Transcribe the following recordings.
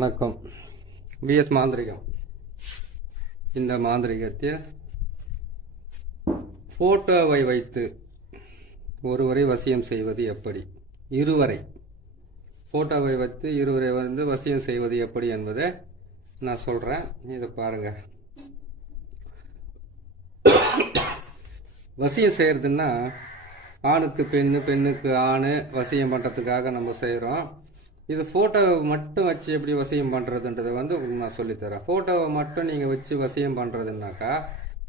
வணக்கம். பிஎஸ் மாந்திரிகம். இந்த மாந்திரிகத்தில் போட்டோவை வைத்து ஒருவரை வசியம் செய்வது எப்படி, இருவரை போட்டோவை வைத்து இருவரை வசியம் செய்வது எப்படி என்பதை நான் சொல்கிறேன். இதை பாருங்க. வசியம் செய்கிறதுன்னா ஆணுக்கு பெண்ணு, பெண்ணுக்கு ஆண் வசியம் பண்ணுறதுக்காக நம்ம செய்கிறோம். இது ஃபோட்டோவை மட்டும் வச்சு எப்படி வசியம் பண்ணுறதுன்றதை நான் சொல்லித்தரேன். ஃபோட்டோவை மட்டும் நீங்கள் வச்சு வசியம் பண்ணுறதுனாக்கா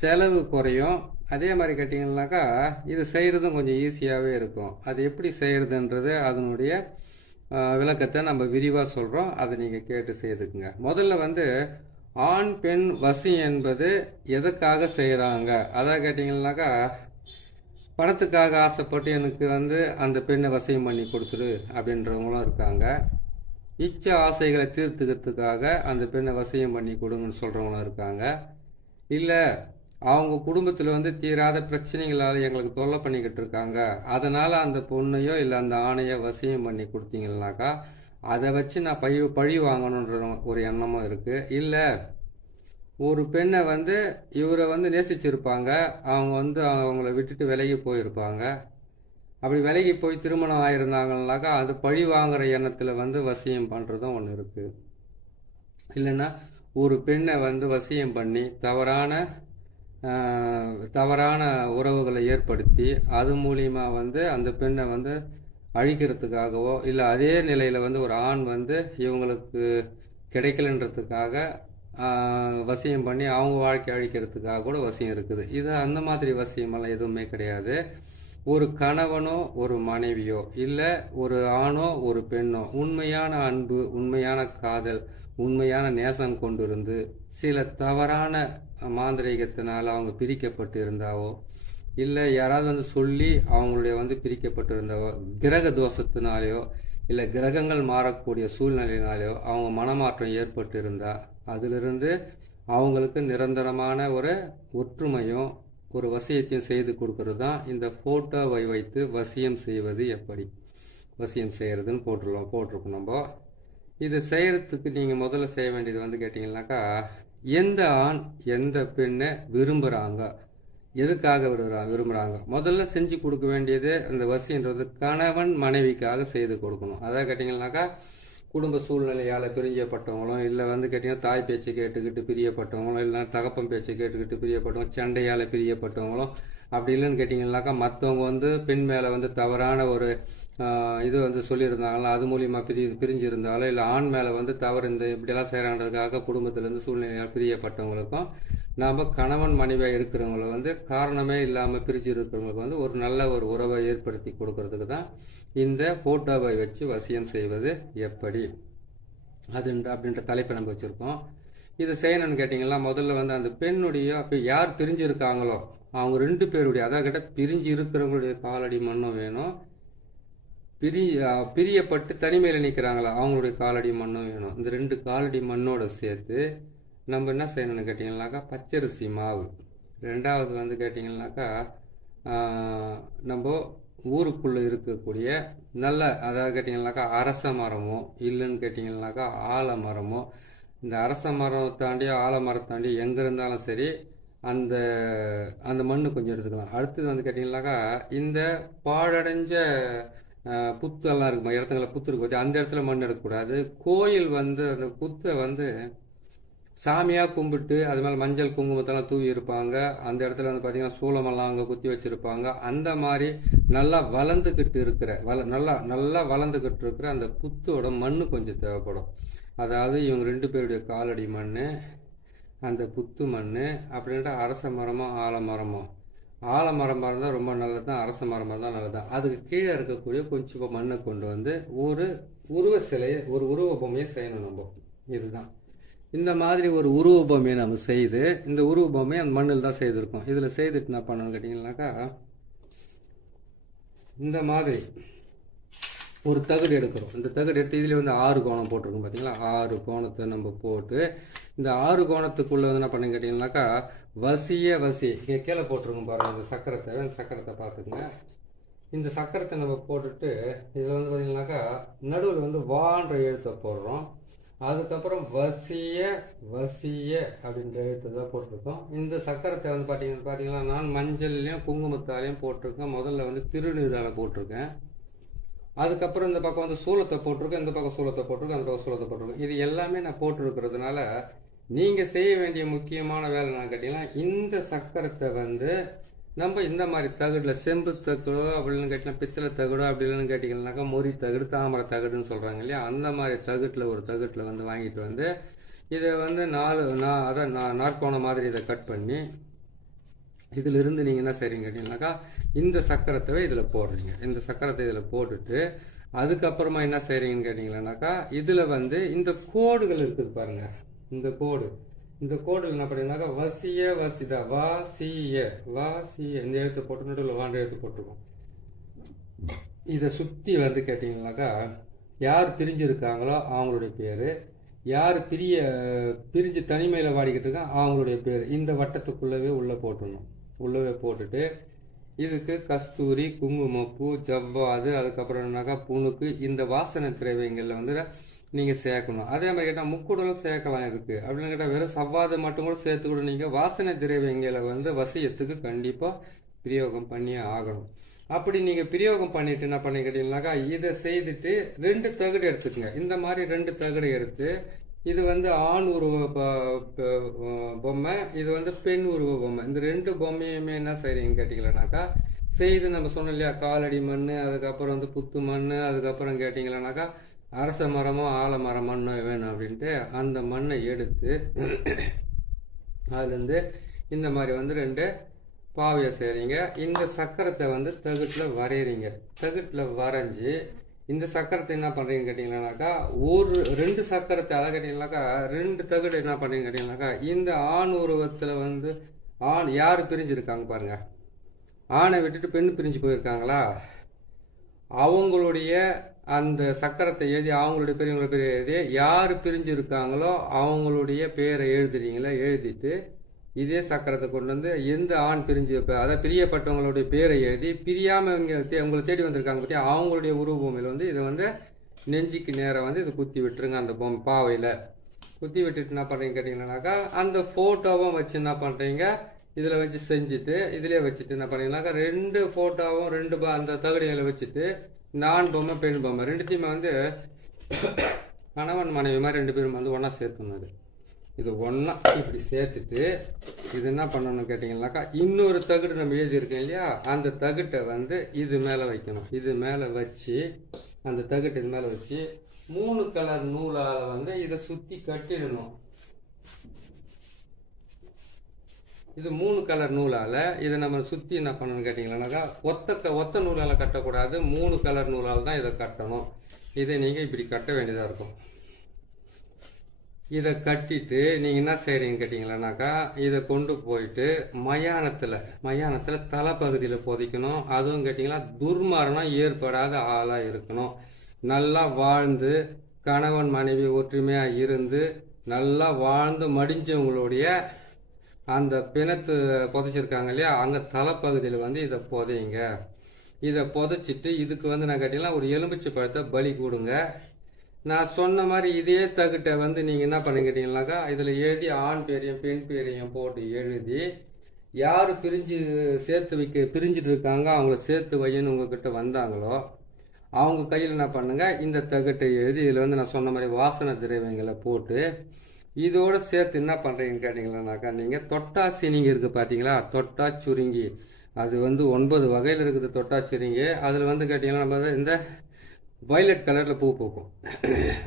செலவு குறையும். அதே மாதிரி கேட்டிங்கன்னாக்கா இது செய்கிறதும் கொஞ்சம் ஈஸியாகவே இருக்கும். அது எப்படி செய்கிறதுன்றது அதனுடைய விளக்கத்தை நம்ம விரிவாக சொல்கிறோம். அதை நீங்கள் கேட்டு செய்துக்குங்க. முதல்ல ஆண் பெண் வசியம் என்பது எதுக்காக செய்கிறாங்க, அதான் கேட்டிங்கன்னாக்கா பணத்துக்காக ஆசைப்பட்டு எனக்கு அந்த பெண்ணை வசியம் பண்ணி கொடுத்துரு அப்படின்றவங்களும் இருக்காங்க. இச்ச ஆசைகளை தீர்த்துக்கிறதுக்காக அந்த பெண்ணை வசியம் பண்ணி கொடுங்கன்னு சொல்கிறவங்களும் இருக்காங்க. இல்லை அவங்க குடும்பத்தில் தீராத பிரச்சனைகளால் எங்களுக்கு தொல்லை பண்ணிக்கிட்டு இருக்காங்க, அதனால் அந்த பொண்ணையோ இல்லை அந்த ஆணையோ வசியம் பண்ணி கொடுத்தீங்கன்னாக்கா அதை வச்சு நான் பழி வாங்கணுன்ற ஒரு எண்ணமும் இருக்குது. இல்லை ஒரு பெண்ணை இவரை நேசிச்சிருப்பாங்க, அவங்க அவங்கள விட்டுட்டு விலகி போயிருப்பாங்க. அப்படி விலகி போய் திருமணம் ஆயிருந்தாங்கன்னாக்கா அது பழி வாங்குற எண்ணத்தில் வசியம் பண்ணுறதும் ஒன்று இருக்குது. இல்லைன்னா ஒரு பெண்ணை வசியம் பண்ணி தவறான உறவுகளை ஏற்படுத்தி அது மூலியமாக அந்த பெண்ணை அழிக்கிறதுக்காகவோ, இல்லை அதே நிலையில் ஒரு ஆண் இவங்களுக்கு கிடைக்கலன்றதுக்காக வசியம் பண்ணி அவங்க வாழ்க்கை அழிக்கிறதுக்காக கூட வசியம் இருக்குது. இது அந்த மாதிரி வசியமெல்லாம் எதுவுமே கிடையாது. ஒரு கணவனோ ஒரு மனைவியோ இல்லை ஒரு ஆணோ ஒரு பெண்ணோ உண்மையான அன்பு, உண்மையான காதல், உண்மையான நேசம் கொண்டு இருந்து சில தவறான மாந்திரீகத்தினால் அவங்க பிரிக்கப்பட்டு இருந்தாவோ, இல்லை யாராவது சொல்லி அவங்களுடைய பிரிக்கப்பட்டு இருந்தாவோ, கிரக தோஷத்தினாலேயோ இல்லை கிரகங்கள் மாறக்கூடிய சூழ்நிலையினாலேயோ அவங்க மனமாற்றம் ஏற்பட்டு இருந்தால் அதிலிருந்து அவங்களுக்கு நிரந்தரமான ஒரு ஒற்றுமையும் ஒரு வசியத்தையும் செய்து கொடுக்கறது தான் இந்த ஃபோட்டோவை வைத்து வசியம் செய்வது எப்படி வசியம் செய்கிறதுன்னு போட்டிருக்கோம் நம்ம. இது செய்கிறதுக்கு நீங்கள் முதல்ல செய்ய வேண்டியது கேட்டிங்கன்னாக்கா எந்த ஆண் எந்த பெண்ணை விரும்புகிறாங்க, எதுக்காக விரும்புகிறாங்க முதல்ல செஞ்சு கொடுக்க வேண்டியது அந்த வசின்றது கணவன் மனைவிக்காக செய்து கொடுக்கணும். அதாவது கேட்டிங்கன்னாக்கா குடும்ப சூழ்நிலையால் பிரியப்பட்டவங்களும், இல்லை கேட்டிங்கன்னா தாய் பேச்சு கேட்டுக்கிட்டு பிரியப்பட்டவங்களும், இல்லை தகப்பன் பேச்சு கேட்டுக்கிட்டு பிரியப்பட்டவங்க, சண்டையால் பிரியப்பட்டவங்களும், அப்படி இல்லைன்னு கேட்டிங்கன்னாக்கா மற்றவங்க பெண் மேலே தவறான ஒரு இது சொல்லியிருந்தாங்களோ அது மூலியமாக பிரிஞ்சிருந்தாலும், இல்லை ஆண் மேலே தவறு இப்படியெல்லாம் செய்கிறான்றதுக்காக குடும்பத்திலேருந்து சூழ்நிலையால் பிரியப்பட்டவங்களுக்கும் நாம் கணவன் மனைவியாக இருக்கிறவங்கள காரணமே இல்லாமல் பிரிஞ்சு இருக்கிறவங்களுக்கு ஒரு நல்ல ஒரு உறவை ஏற்படுத்தி கொடுக்கறதுக்கு தான் இந்த ஃபோட்டோவை வச்சு வசியம் செய்வது எப்படி அப்படின்ற தலைப்பை நம்ம வச்சுருக்கோம். இது செய்யணும்னு கேட்டிங்கன்னா முதல்ல அந்த பெண்ணுடைய அப்போ யார் பிரிஞ்சு இருக்காங்களோ அவங்க ரெண்டு பேருடைய, அதாவது கிட்ட பிரிஞ்சு இருக்கிறவங்களுடைய காலடி மண்ணும் வேணும், பிரியப்பட்டு தனிமையில் நிற்கிறாங்களா அவங்களுடைய காலடி மண்ணும் வேணும். இந்த ரெண்டு காலடி மண்ணோட சேர்த்து நம்ம என்ன செய்யணும்னு கேட்டிங்கன்னாக்கா பச்சரிசி மாவு, ரெண்டாவது கேட்டிங்கன்னாக்கா நம்ம ஊருக்குள்ளே இருக்கக்கூடிய நல்ல, அதாவது கேட்டிங்கன்னாக்கா அரச மரமோ இல்லைன்னு கேட்டிங்கன்னாக்கா ஆலமரமோ, இந்த அரச மரம் தாண்டி ஆலமரம் தாண்டி எங்கே இருந்தாலும் சரி அந்த மண் கொஞ்சம் எடுத்துக்கலாம். அடுத்தது கேட்டிங்கன்னாக்கா இந்த பாழடைஞ்ச புத்தெல்லாம் இருக்குமா இடத்துல புத்து இருக்கு, அந்த இடத்துல மண் எடுக்கக்கூடாது. கோயில் அந்த புத்தை சாமியாக கும்பிட்டு அது மேலே மஞ்சள் குங்குமத்தெல்லாம் தூவி இருப்பாங்க. அந்த இடத்துல பார்த்தீங்கன்னா சூளமெல்லாம் அங்கே குத்தி வச்சுருப்பாங்க. அந்த மாதிரி நல்லா வளர்ந்துக்கிட்டு இருக்கிற நல்லா வளர்ந்துக்கிட்டு இருக்கிற அந்த புத்தோட மண் கொஞ்சம் தேவைப்படும். அதாவது இவங்க ரெண்டு பேருடைய காலடி மண், அந்த புத்து மண், அப்படின்ட்டு அரச மரமோ ஆலமரமோ, ஆலமரமாக இருந்தால் ரொம்ப நல்லது தான், அரச மரமாக தான் நல்லது தான். அதுக்கு கீழே இருக்கக்கூடிய கொஞ்சம் மண்ணை கொண்டு ஒரு உருவ சிலையை, ஒரு உருவ பொம்மையை செய்யணும் நம்ம. இதுதான் இந்த மாதிரி ஒரு உருவ பொம்மையை நம்ம செய்து, இந்த உருவ பொம்மையை அந்த மண்ணில் தான் செய்திருக்கோம். இதில் செய்துட்டு என்ன பண்ணணும்னு கேட்டிங்கன்னாக்கா இந்த மாதிரி ஒரு தகடு எடுக்கிறோம். இந்த தகடு எடுத்து இதில் 6 கோணம் போட்டிருக்கோம் பார்த்தீங்களா, 6 கோணத்தை நம்ம போட்டு இந்த 6 கோணத்துக்குள்ளே என்ன பண்ணு கேட்டிங்கன்னாக்கா வசி இங்கே கீழே போட்டிருக்கோம் பாருங்கள். இந்த சக்கரத்தை பார்த்துக்குங்க. இந்த சக்கரத்தை நம்ம போட்டுட்டு இதில் பார்த்தீங்கன்னாக்கா நடுவில் வான்ற எழுத்தை போடுறோம். அதுக்கப்புறம் வசிய வசிய அப்படின்ற எழுத்து தான் போட்டிருக்கோம். இந்த சக்கரத்தை வந்து பார்த்தீங்கன்னா நான் மஞ்சள்லையும் குங்குமத்தாலையும் போட்டிருக்கேன். முதல்ல வந்து திருநீரால போட்டிருக்கேன். அதுக்கப்புறம் இந்த பக்கம் வந்து சூலத்தை போட்டிருக்கேன், இந்த பக்கம் சூலத்தை போட்டிருக்கேன், அந்த பக்கம் சூலத்தை போட்டிருக்கேன். இது எல்லாமே நான் போட்டிருக்கிறதுனால நீங்கள் செய்ய வேண்டிய முக்கியமான வேலை நான் கேட்டீங்கன்னா, இந்த சக்கரத்தை வந்து நம்ம இந்த மாதிரி தகடில் செம்பு தகடோ அப்படின்னு கேட்டிங்கன்னா பித்தளை தகடோ அப்படின்னு கேட்டிங்கன்னாக்கா மொரி தகடு தாமரை தகடுன்னு சொல்கிறாங்க இல்லையா, அந்த மாதிரி தகட்டில் ஒரு தகட்டில் வந்து வாங்கிட்டு வந்து இதை வந்து நாற்கோணம் மாதிரி இதை கட் பண்ணி இதிலிருந்து நீங்கள் என்ன செய்றீங்க கேட்டிங்கனாக்கா இந்த சக்கரத்தை இதில் போடுறீங்க. இந்த சக்கரத்தை இதில் போட்டுட்டு அதுக்கப்புறமா என்ன செய்கிறீங்கன்னு கேட்டிங்கன்னாக்கா இதில் வந்து இந்த கோடுகள் இருக்குது பாருங்கள். இந்த கோடு என்ன பண்ணீங்கன்னாக்கா வசிய வசிதா வாசிய வாசிய இந்த எழுத்து போட்டு நடுவில் வாண்ட எழுத்து போட்டிருக்கோம். இதை சுற்றி வந்து கேட்டிங்கனாக்கா யார் பிரிஞ்சிருக்காங்களோ அவங்களுடைய பேர், யார் பிரிஞ்சு தனிமையில் வாடிக்கிட்டு இருக்கா அவங்களுடைய பேர் இந்த வட்டத்துக்குள்ளவே உள்ளே போட்டுடணும். உள்ளவே போட்டுட்டு இதுக்கு கஸ்தூரி, குங்குமப்பூ, ஜவ்வாது, அதுக்கப்புறம் என்னன்னாக்கா புணுக்கு இந்த வாசனை திரவியங்களில் வந்து நீங்கள் சேர்க்கணும். அதே மாதிரி கேட்டால் முக்குடலும் சேர்க்கலாம் இருக்குது அப்படின்னு கேட்டால் வெறும் சவ்வாது மட்டும் கூட சேர்த்து கூட நீங்கள் வாசனை திரவியங்களை வந்து வசியத்துக்கு கண்டிப்பாக பிரயோகம் பண்ணியே ஆகணும். அப்படி நீங்கள் பிரயோகம் பண்ணிட்டு என்ன பண்ணி கேட்டீங்கன்னாக்கா இதை செய்துட்டு 2 தகடு எடுத்துக்கங்க. இந்த மாதிரி 2 தகடு எடுத்து இது வந்து ஆண் உருவ பொம்மை, இது வந்து பெண் உருவ பொம்மை. இந்த 2 பொம்மையுமே என்ன செய்றீங்கன்னு கேட்டீங்கன்னாக்கா செய்து நம்ம சொன்னோம் இல்லையா காலடி மண், அதுக்கப்புறம் வந்து புத்து மண், அதுக்கப்புறம் கேட்டிங்கன்னாக்கா அரச மரமோ ஆலமரம் மண்ணோ வேணும் அப்படின்ட்டு அந்த மண்ணை எடுத்து அதுலேருந்து இந்த மாதிரி வந்து 2 பாவையை செய்கிறீங்க. இந்த சக்கரத்தை வந்து தகுட்டில் வரைகிறீங்க. தகுட்டில் வரைஞ்சி இந்த சக்கரத்தை என்ன பண்ணுறீங்கன்னு கேட்டிங்கன்னாக்கா 2 சக்கரத்தை அதை கேட்டிங்கனாக்கா 2 தகுடு என்ன பண்ணுறீங்கன்னு கேட்டிங்கனாக்கா இந்த ஆண் உருவத்தில் வந்து ஆண் யார் பிரிஞ்சிருக்காங்க பாருங்கள், ஆணை விட்டுட்டு பெண் பிரிஞ்சு போயிருக்காங்களா அவங்களுடைய அந்த சக்கரத்தை எழுதி அவங்களுடைய பெரியவங்களுடைய பேர் எழுதி யார் பிரிஞ்சு இருக்காங்களோ அவங்களுடைய பேரை எழுதுறீங்களா, எழுதிட்டு இதே சக்கரத்தை கொண்டு வந்து எந்த ஆண் பிரிஞ்சு அதாவது பிரியப்பட்டவங்களுடைய பேரை எழுதி பிரியாமல் உங்களை தேடி வந்திருக்காங்க பற்றி அவங்களுடைய உருவமையில் வந்து இதை வந்து நெஞ்சுக்கு நேரம் வந்து இதை குத்தி விட்டுருங்க. அந்த பாவையில் குத்தி விட்டுட்டு என்ன பண்ணுறீங்க கேட்டிங்கன்னாக்கா அந்த ஃபோட்டோவும் வச்சு என்ன பண்ணுறீங்க இதில் வச்சு செஞ்சுட்டு இதிலே வச்சுட்டு என்ன பண்ணீங்கன்னாக்கா 2 ஃபோட்டோவும் 2 அந்த தகடுகளை வச்சுட்டு இந்த ஆண் பொம்மை பெண் பொம்மை 2த்தையுமே வந்து கணவன் மனைவி மாதிரி 2 பேரும் வந்து ஒன்றா சேர்த்துனது. இது ஒன்றா இப்படி சேர்த்துட்டு இது என்ன பண்ணணும்னு கேட்டிங்கன்னாக்கா இன்னொரு தகடு நம்ம எழுதியிருக்கோம் இல்லையா அந்த தகுட்டை வந்து இது மேலே வைக்கணும். இது மேலே வச்சு அந்த தகுட்டை இது மேலே வச்சு 3 கலர் நூலால் வந்து இதை சுற்றி கட்டிடணும். இது 3 கலர் நூலால் இதை நம்ம சுற்றி என்ன பண்ணணும்னு கேட்டிங்கன்னாக்கா ஒத்த நூலால் கட்டக்கூடாது, 3 கலர் நூலால் தான் இதை கட்டணும். இதை நீங்கள் இப்படி கட்ட வேண்டியதாக இருக்கும். இதை கட்டிட்டு நீங்கள் என்ன செய்கிறீங்கன்னு கேட்டிங்களானாக்கா இதை கொண்டு போயிட்டு மயானத்தில் தலைப்பகுதியில் புதைக்கணும். அதுவும் கேட்டிங்கன்னா துர்மரணம் ஏற்படாத ஆளாக இருக்கணும். நல்லா வாழ்ந்து கணவன் மனைவி ஒற்றுமையாக இருந்து நல்லா வாழ்ந்து மடிஞ்சவங்களுடைய அந்த பிணத்து புதைச்சிருக்காங்க இல்லையா அங்கே தலைப்பகுதியில் வந்து இதை புதையுங்க. இதை புதைச்சிட்டு இதுக்கு வந்து நான் கேட்டிங்கன்னா ஒரு எலுமிச்சை பழத்தை பலி கொடுங்க. நான் சொன்ன மாதிரி இதே தகுட்டை வந்து நீங்கள் என்ன பண்ணி கேட்டிங்கனாக்கா இதில் எழுதி ஆண் பேரையும் பெண் பேரையும் போட்டு எழுதி யார் பிரிஞ்சுட்டு இருக்காங்க அவங்கள சேர்த்து வையன்னு உங்ககிட்ட வந்தாங்களோ அவங்க கையில் என்ன பண்ணுங்கள் இந்த தகுட்டை எழுதி இதில் வந்து நான் சொன்ன மாதிரி வாசனை திரவியங்களை போட்டு இதோடு சேர்த்து என்ன பண்ணுறீங்கன்னு கேட்டிங்களானாக்கா நீங்கள் தொட்டாசினிங்க இருக்குது பார்த்தீங்களா, தொட்டா சுருங்கி அது வந்து 9 வகையில் இருக்குது. தொட்டா சுருங்கி அதில் வந்து கேட்டிங்கன்னா நம்ம இந்த வயலட் கலரில் பூ பூக்கும்.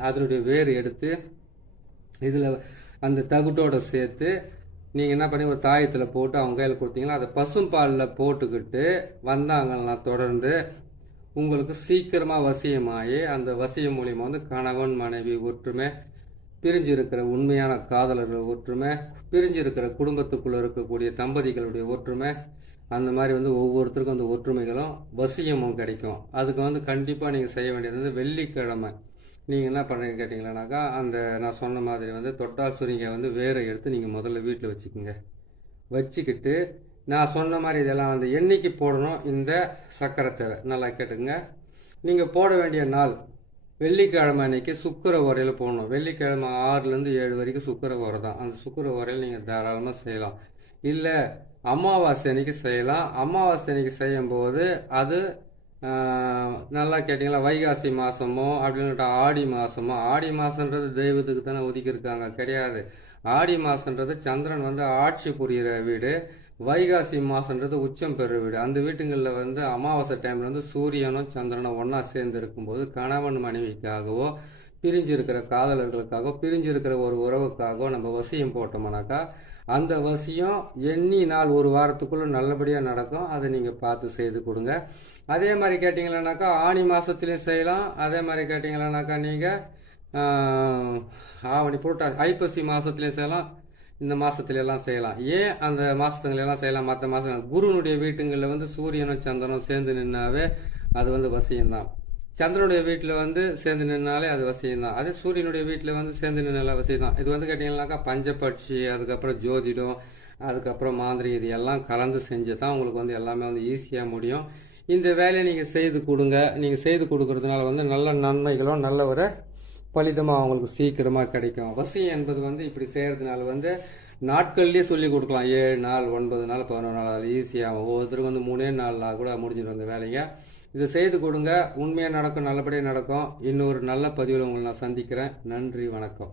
அதனுடைய வேர் எடுத்து இதில் அந்த தகுட்டோடு சேர்த்து நீங்கள் என்ன பண்ணி ஒரு தாயத்தில் போட்டு அவங்க கையில் கொடுத்தீங்கன்னா அதை பசும்பாலில் போட்டுக்கிட்டு வந்தாங்கன்னா தொடர்ந்து உங்களுக்கு சீக்கிரமாக வசியமாகி அந்த வசியம் மூலியமாக வந்து கணவன் மனைவி ஒற்றுமை, பிரிஞ்சு இருக்கிற உண்மையான காதலர்கள் ஒற்றுமை, பிரிஞ்சு இருக்கிற குடும்பத்துக்குள்ளே இருக்கக்கூடிய தம்பதிகளுடைய ஒற்றுமை, அந்த மாதிரி வந்து ஒவ்வொருத்தருக்கும் அந்த ஒற்றுமைகளும் வசியமும் கிடைக்கும். அதுக்கு வந்து கண்டிப்பாக நீங்கள் செய்ய வேண்டியது வந்து வெள்ளிக்கிழமை நீங்கள் என்ன பண்ணுறீங்க கேட்டிங்களானாக்கா அந்த நான் சொன்ன மாதிரி வந்து தொட்டால் சுருங்க வந்து வேரை எடுத்து நீங்கள் முதல்ல வீட்டில் வச்சுக்கோங்க. வச்சுக்கிட்டு நான் சொன்ன மாதிரி இதெல்லாம் வந்து என்னைக்கு போடணும் இந்த சக்கரை தேவை நல்லா கேட்டுங்க. நீங்கள் போட வேண்டிய நாள் வெள்ளிக்கிழமை அன்னைக்கு சுக்கிர உரையில் போடணும். வெள்ளிக்கிழமை 6லேருந்து 7 வரைக்கும் சுக்கிர உரை தான். அந்த சுக்கிர உரையில் நீங்கள் தாராளமாக செய்யலாம். இல்லை அமாவாசை அன்னைக்கு செய்யலாம். அமாவாசை அன்னைக்கு செய்யும்போது அது நல்லா கேட்டிங்களா, வைகாசி மாதமோ அப்படின்ட்டு ஆடி மாதமோ. ஆடி மாதன்றது தெய்வத்துக்கு தானே ஒதுக்கியிருக்காங்க, கிடையாது. ஆடி மாதன்றது சந்திரன் வந்து ஆட்சி புரிகிற வீடு. வைகாசி மாதன்றது உச்சம் பெறுற வீடு. அந்த வீட்டுங்களில் வந்து அமாவாசை டைமில் வந்து சூரியனும் சந்திரனும் ஒன்றா சேர்ந்து இருக்கும்போது கணவன் மனைவிக்காகவோ பிரிஞ்சிருக்கிற காதலர்களுக்காகவோ பிரிஞ்சிருக்கிற ஒரு உறவுக்காகவோ நம்ம வசியம் போட்டோம்னாக்கா அந்த வசியம் எண்ணி நாள் ஒரு வாரத்துக்குள்ளே நல்லபடியாக நடக்கும். அதை நீங்கள் பார்த்து செய்து கொடுங்க. அதே மாதிரி கேட்டிங்களானாக்கா ஆனி மாதத்துலேயும் செய்யலாம். அதே மாதிரி கேட்டிங்களானாக்கா நீங்கள் ஆவணி புரட்டாசி ஐப்பசி மாதத்துலேயும் செய்யலாம். இந்த மாதத்துலலாம் செய்யலாம். ஏன் அந்த மாதத்துங்களெல்லாம் செய்யலாம்? மற்ற மாதம் குருனுடைய வீட்டுங்களில் வந்து சூரியனும் சந்திரனும் சேர்ந்து நின்னாவே அது வந்து வசியம்தான். சந்திரனுடைய வீட்டில் வந்து சேர்ந்து நின்னாலே அது வசியம்தான். அதே சூரியனுடைய வீட்டில் வந்து சேர்ந்து நின்னால வசியம் தான். இது வந்து கேட்டிங்கன்னாக்கா பஞ்சபட்சி, அதுக்கப்புறம் ஜோதிடம், அதுக்கப்புறம் மாந்திரிகம், இது எல்லாம் கலந்து செஞ்சு தான் உங்களுக்கு வந்து எல்லாமே வந்து ஈஸியாக முடியும். இந்த வேலையை நீங்கள் செய்து கொடுங்க. நீங்கள் செய்து கொடுக்கறதுனால வந்து நல்ல நன்மைகளும் நல்ல ஒரு பலிதமாக அவங்களுக்கு சீக்கிரமாக கிடைக்கும். வசியம் என்பது வந்து இப்படி செய்கிறதுனால வந்து நாட்கள்லேயே சொல்லி கொடுக்கலாம். 7 நாள், 9 நாள், 11 நாள், அது ஈஸியாக. ஒவ்வொருத்தருக்கும் வந்து 3 நாளில் கூட முடிஞ்சிடும் அந்த வேலையை. இதை செய்து கொடுங்க. உண்மையாக நடக்கும், நல்லபடியாக நடக்கும். இன்னொரு நல்ல பதிவில் உங்களை நான் சந்திக்கிறேன். நன்றி, வணக்கம்.